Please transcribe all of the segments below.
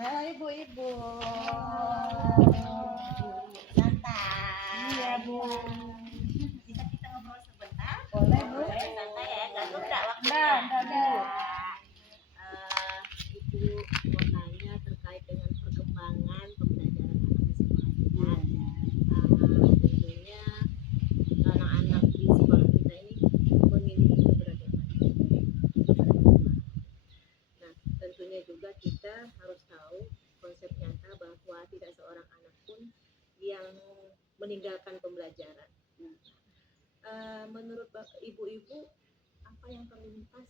Halo ibu-ibu. Santai. Iya Bu. Bisa kita ngobrol sebentar? Boleh Bu. Boleh santai ya, ganggu nggak waktunya? Enggak Bu. Ibu mau tanya terkait dengan perkembangan pembelajaran anak di sekolah kita. Tentunya anak-anak di sekolah kita ini memiliki keberagaman. Nah, tentunya juga kita harus tahu konsep nyata bahwa tidak seorang anak pun yang meninggalkan pembelajaran. Menurut ibu-ibu, apa yang terlintas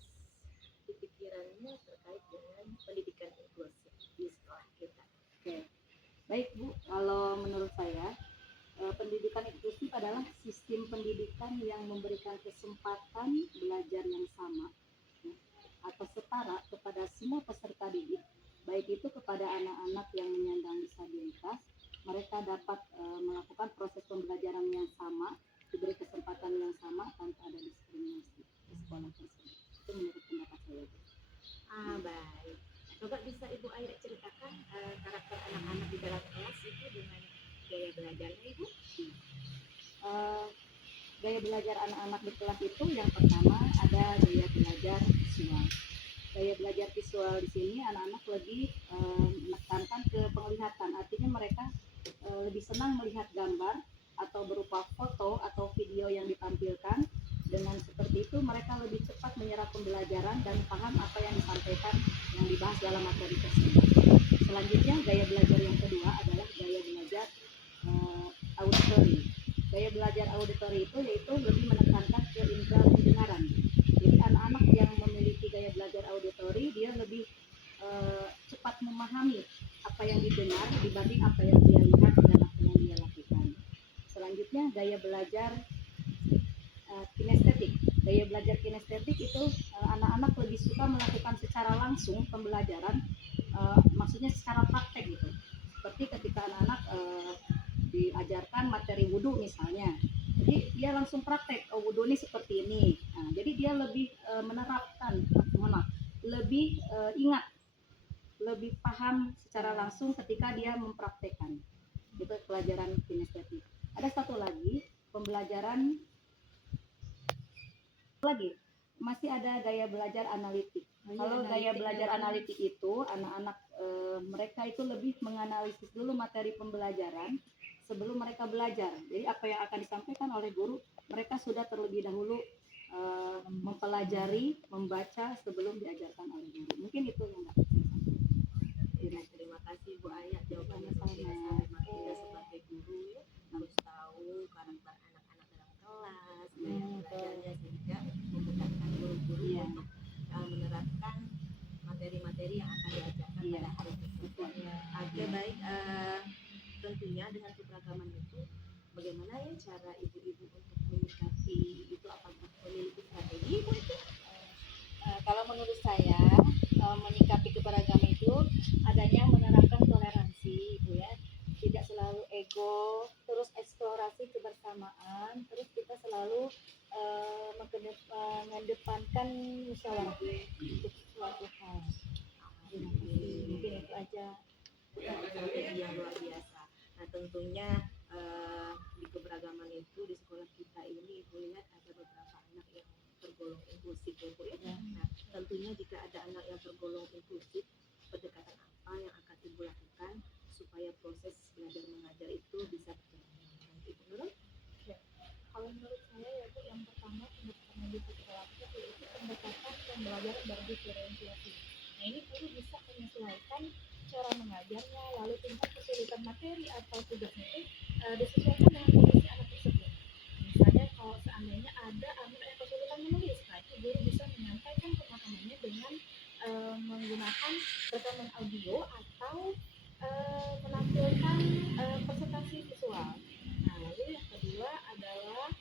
di pikirannya terkait dengan pendidikan inklusif di sekolah kita? Oke, baik Bu. Kalau menurut saya, pendidikan inklusif adalah sistem pendidikan yang memberikan kesempatan belajar yang sama atau setara kepada semua peserta didik, baik itu kepada anak-anak yang menyandang disabilitas, mereka dapat melakukan proses pembelajaran yang sama, diberi kesempatan yang sama tanpa ada diskriminasi di sekolah tersebut. Itu menurut pendapat saya. Baik. Coba bisa Ibu Aya ceritakan karakter anak-anak di dalam kelas itu dengan gaya belajarnya Ibu? Gaya belajar anak-anak di kelas itu yang pertama ada gaya belajar visual. Gaya belajar visual di sini anak-anak lebih menekankan ke penglihatan, artinya mereka lebih senang melihat gambar atau berupa foto atau video yang ditampilkan. Dengan seperti itu mereka lebih cepat menyerap pembelajaran dan paham apa yang disampaikan yang dibahas dalam materi tersebut. Selanjutnya gaya belajar yang kedua adalah gaya belajar auditory. Gaya belajar auditory itu yaitu lebih menekankan ke indera pendengaran. Jadi anak-anak yang memiliki gaya belajar auditory dia lebih cepat memahami apa yang didengar dibanding apa yang dia lihat dan apa yang dia lakukan. Selanjutnya gaya belajar kinestetik. Gaya belajar kinestetik itu anak-anak lebih suka melakukan secara langsung pembelajaran, maksudnya secara praktek gitu. Seperti ketika anak-anak diajarkan materi wudhu misalnya, jadi dia langsung praktek, oh wudhu ini seperti ini. Nah, jadi dia lebih menerapkan, lebih ingat, lebih paham secara langsung ketika dia mempraktekkan. Itu pelajaran kinestetik. Ada satu lagi pembelajaran lagi, masih ada gaya belajar analitik. Kalau gaya belajar analitik itu anak-anak mereka itu lebih menganalisis dulu materi pembelajaran sebelum mereka belajar. Jadi apa yang akan disampaikan oleh guru mereka sudah terlebih dahulu mempelajari, membaca sebelum diajarkan oleh guru. Mungkin itu yang dapat saya sampaikan. Terima kasih Bu Aya, jawabannya Sama-sama. memang kita sebagai guru ya harus tahu karakter anak-anak dalam kelas, gaya belajarnya sehingga memudahkan guru-guru untuk menerapkan materi-materi yang akan diajarkan pada hari tersebut. Oke, baik. Tentunya dengan keberagaman itu, bagaimana ya cara ibu-ibu untuk menyikapi itu? Apakah memiliki strategi Bu itu? Kalau menurut saya menyikapi keberagaman itu adanya menerapkan toleransi Ibu ya, tidak selalu ego, terus eksplorasi kebersamaan, terus kita selalu mengedepankan musyawarah untuk suatu hal. Mungkin itu aja. Strategi yang luar biasa. Nah, tentunya di keberagaman itu di sekolah kita ini Ibu lihat ada beberapa anak yang tergolong inklusif ya Bu ya. Nah, tentunya jika ada anak yang tergolong inklusif, pendekatan apa yang akan Ibu lakukan supaya proses belajar mengajar itu bisa berjalan dengan baik Ibu Nurul? Ya, kalau menurut saya ya Bu, yang pertama pendekatan yang bisa kita lakukan yaitu pendekatan pembelajaran berdiferensiasi. Nah ini guru bisa menyesuaikan cara mengajarnya, lalu tingkat kesulitan materi atau tugasnya itu disesuaikan dengan kondisi anak tersebut. Misalnya kalau seandainya ada anak yang kesulitan menulis, nah itu guru bisa menyampaikan pemahamannya dengan menggunakan rekaman audio atau menampilkan presentasi visual. Nah lalu yang kedua adalah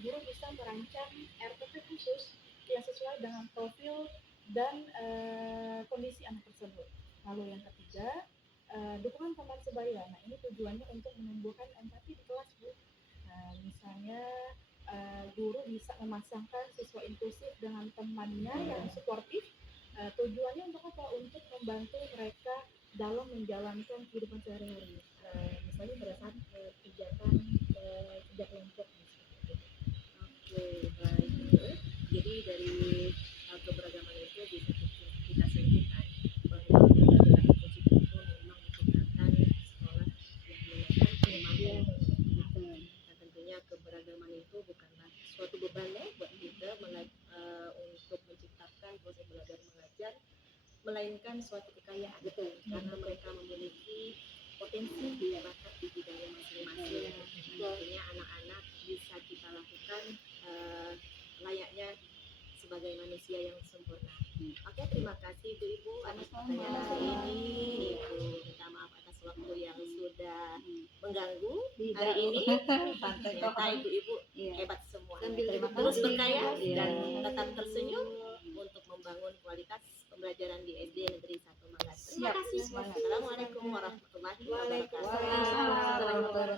guru bisa merancang RPP khusus yang sesuai dengan profil dan kondisi anak tersebut. Lalu yang ketiga, dukungan teman sebaya. Nah ini tujuannya untuk menumbuhkan empati di kelas Bu. Nah misalnya guru bisa memasangkan siswa inklusif dengan temannya yang suportif. Tujuannya untuk apa? Untuk membantu mereka dalam menjalankan kehidupan sehari-hari. Misalnya pada saat kegiatan kerja kelompok seperti itu. Oke, baik. Jadi dari keberagaman itu bisa kita simpulkan bahwa keberagaman musik itu memang menciptakan sekolah yang mengenakan keimanan. Nah, tentunya keberagaman itu bukanlah suatu beban ya buat kita untuk menciptakan proses belajar mengajar, melainkan suatu kekayaan. Karena mereka memiliki potensi bakat di bidangnya masing-masing. Tentunya anak-anak bisa kita lakukan layaknya sebagai manusia yang sempurna. Oke, terima kasih Ibu-Ibu atas pertanyaan hari ini. Ibu minta maaf atas waktu yang sudah mengganggu hari ini. Ternyata Ibu-Ibu hebat semua. Terus berkaya dan tetap tersenyum untuk membangun kualitas pembelajaran di SD Negeri 1 Manggar. Terima kasih. Assalamualaikum warahmatullahi wabarakatuh. Waalaikumsalam warahmatullahi